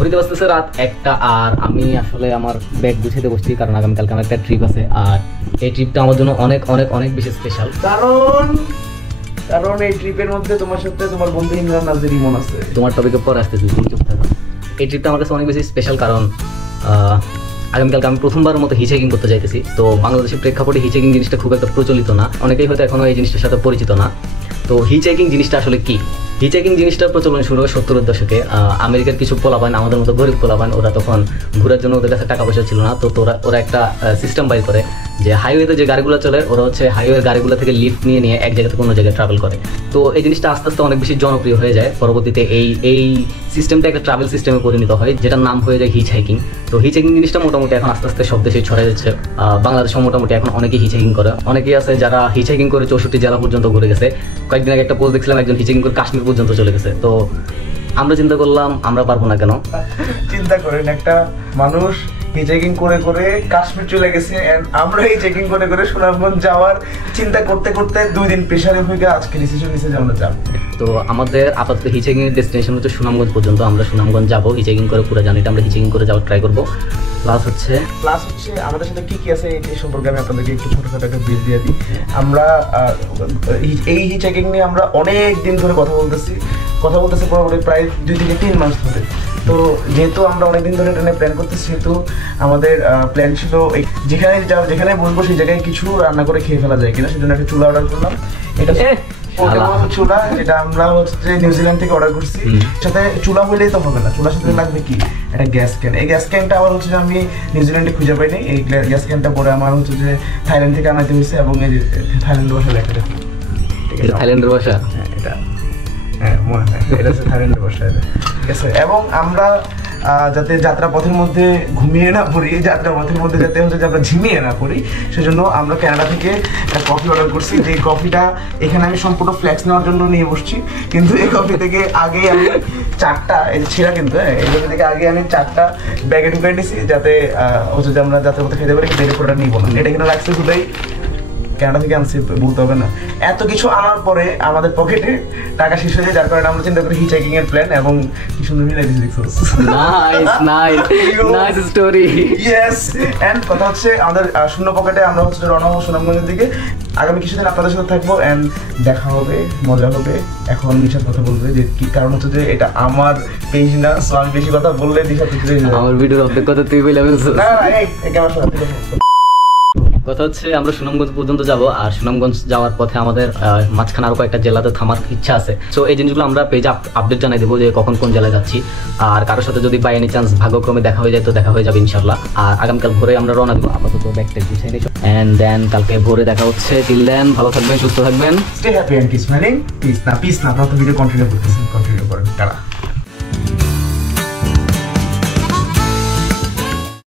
ঘড়িতে বাজতেছে রাত 1টা আর আমি আসলে আমার ব্যাগ গুছাতে বসছি, কারণ আগামীকালকে আমার একটা ট্রিপ আছে। আর এই ট্রিপটা আমার জন্য অনেক অনেক অনেক বেশি স্পেশাল, কারণ এই ট্রিপের মধ্যে তোমার সাথে তোমার বন্ধু ইমরান নাজির ইমন আছে। তোমার টপিকে পরে আসতেছি, তুমি চুপ থাকো। এই ট্রিপটা আমার কাছে অনেক বেশি স্পেশাল, কারণ আগামীকালকে আমি প্রথমবারের মতো হিচহাইকিং করতে যাইতেছি। তো বাংলাদেশের প্রেক্ষাপটে হিচহাইকিং জিনিসটা খুব একটা প্রচলিত না, অনেকেই হয়তো এখনো এই জিনিসটার সাথে পরিচিত না। তো হিচহাইকিং জিনিসটা আসলে কি? হিচহাইকিং জিনিসটার প্রচলন শুরু হয় 70-এর দশকে। আমেরিকার কিছু পোলাপান, আমাদের মতো গরিব পোলাপান, ওরা তখন ঘোরার জন্য ওদের কাছে টাকা পয়সা ছিল না। তো ওরা একটা সিস্টেম বাইর করে যে হাইওয়েতে যে গাড়িগুলো চলে, ওরা হচ্ছে হাইওয়ের গাড়িগুলো থেকে লিফট নিয়ে নিয়ে এক জায়গা থেকে অন্য জায়গায় ট্রাভেল করে। তো এই জিনিসটা আস্তে আস্তে অনেক বেশি জনপ্রিয় হয়ে যায়। পরবর্তীতে এই সিস্টেমটা একটা ট্রাভেল সিস্টেমে পরিণত হয়, যেটার নাম হয়ে যায় হিচহাইকিং। তো হিচহাইকিং জিনিসটা মোটামুটি এখন আস্তে আস্তে সব দেশে ছড়াই যাচ্ছে। বাংলাদেশেও মোটামুটি এখন অনেকেই হিচহাইকিং করে। অনেকেই আছে যারা হিচহাইকিং করে 64 জেলা পর্যন্ত ঘুরে গেছে। কয়েকদিন আগে একটা পোস্ট দেখছিলাম, একজন হিচহাইকিং করে কাশ্মীর পর্যন্ত চলে গেছে। তো আমরা চিন্তা করলাম আমরা পারবো না কেন? চিন্তা করেন, একটা মানুষ হিচহাইকিং করে করে কাশ্মীর চলে গেছে, আমরা হিচহাইকিং করে করে সুনামগঞ্জ যাওয়ার চিন্তা করতে করতে 2 দিন প্রেসারে হয়ে আজকে ডিসিশন নিছে যে আমরা যাব। তো আমাদের আপাতত হিচহাইকিং এর ডেস্টিনেশন হচ্ছে সুনামগঞ্জ পর্যন্ত। আমরা সুনামগঞ্জ যাবো হিচহাইকিং করে, পুরো জার্নিটা আমরা হিচহাইকিং করে যাওয়ার ট্রাই করবো। প্লাস হচ্ছে আমাদের সাথে কি কি আছে এই সম্পর্কে আমি আপনাদেরকে একটু ছোটখাটো একটা ব্রিফ দিয়ে দিই। আমরা এই হিচহাইকিং নিয়ে আমরা অনেক দিন ধরে কথা বলতেছি প্রায় 2 থেকে 3 মাস ধরে। তো যেহেতু আমরা অনেকদিন ধরে এটা নিয়ে প্ল্যান করতেছি, সেহেতু আমাদের প্ল্যান ছিল যেখানে বসবো সেই জায়গায় কিছু রান্না করে খেয়ে ফেলা যায় কিনা, সেজন্য একটা চুলা অর্ডার করলাম। এটা চুলা, যেটা আমরা হচ্ছে নিউজিল্যান্ড থেকে অর্ডার করছি। সাথে চুলা হইলেই তো হবে না, চুলার সাথে লাগবে কি একটা গ্যাস ক্যান। এই গ্যাস ক্যানটা আবার হচ্ছে যে আমি নিউজিল্যান্ডে খুঁজে পাইনি। এই গ্যাস ক্যানটা পরে আমার হচ্ছে যে থাইল্যান্ড থেকে আনাইতে হয়েছে, এবং এই থাইল্যান্ডের ভাষা লেখা দেখি। থাইল্যান্ডের ভাষা, এটা মনে হয় এটা হচ্ছে থাইল্যান্ডের ভাষা। ঠিক আছে, এবং আমরা যাতে যাত্রাপথের মধ্যে ঘুমিয়ে না পড়ি, যাত্রাপথের মধ্যে যাতে হচ্ছে যে আমরা ঝিমিয়ে না পড়ি, সেজন্য আমরা কানাডা থেকে একটা কফি অর্ডার করছি। যে কফিটা এখানে আমি সম্পূর্ণ ফ্লেক্স নেওয়ার জন্য নিয়ে বসছি, কিন্তু এই কফি থেকে আগেই আমি 4টা ছেঁড়া, কিন্তু এই কফি থেকে আগে আমি 4টা ব্যাগে ঢুকাই নিছি, যাতে হচ্ছে যে আমরা যাত্রাপথে খেতে পারি, কিন্তু এই কফিটা নিব না। এটা এখানে রাখছি শুধুই কানাডা থেকে আনছি, বলতে হবে না। এত কিছু আনার পরে আমাদের পকেটে টাকা শেষ হয়ে যায়, যার কারণে আমরা চিন্তা করি হিচহাইকিং এর প্ল্যান, এবং কি সুন্দর মিলাই দিয়েছি। Nice story. ইয়েস, এন্ড কথা হচ্ছে আমাদের শূন্য পকেটে আমরা হচ্ছে রওনা হবো সুনামগঞ্জের দিকে। আগামী কিছুদিন আপনাদের সাথে থাকবো, এন্ড দেখা হবে, মজা হবে। এখন দিশার কথা বলবে যে কি কারণ হচ্ছে যে এটা আমার পেজ না, সো আমি বেশি কথা বললে দিশা আমার ভিডিওর অর্ধেক কথা তুই বলে ফেলছিস। না আমার সাথে কথা হচ্ছে আমরা সুনামগঞ্জ পর্যন্ত যাব, আর সুনামগঞ্জ যাওয়ার পথে আমাদের মাঝখানে আরো কয়েকটা জেলাতে থামার ইচ্ছা আছে। সো এই জিনিসগুলো আমরা পেজে আপডেট জানাই দেবো যে কখন কোন জেলায় যাচ্ছি। আর কারোর সাথে যদি বাই এনি চান্স ভাগ্যক্রমে দেখা হয়ে যায় তো দেখা হয়ে যাবে ইনশাল্লাহ। আর আগামীকাল ভোরে আমরা রওনা দেবো। আপাতত ব্যাগটা গুছিয়ে নিই, এন্ড দেন কালকে ভোরে দেখা হচ্ছে। টিল দেন ভালো থাকবেন, সুস্থ থাকবেন, stay happy and keep smiling. Peace না আপনারা তো ভিডিও কন্টিনিউ করতেছেন, কন্টিনিউ করেন।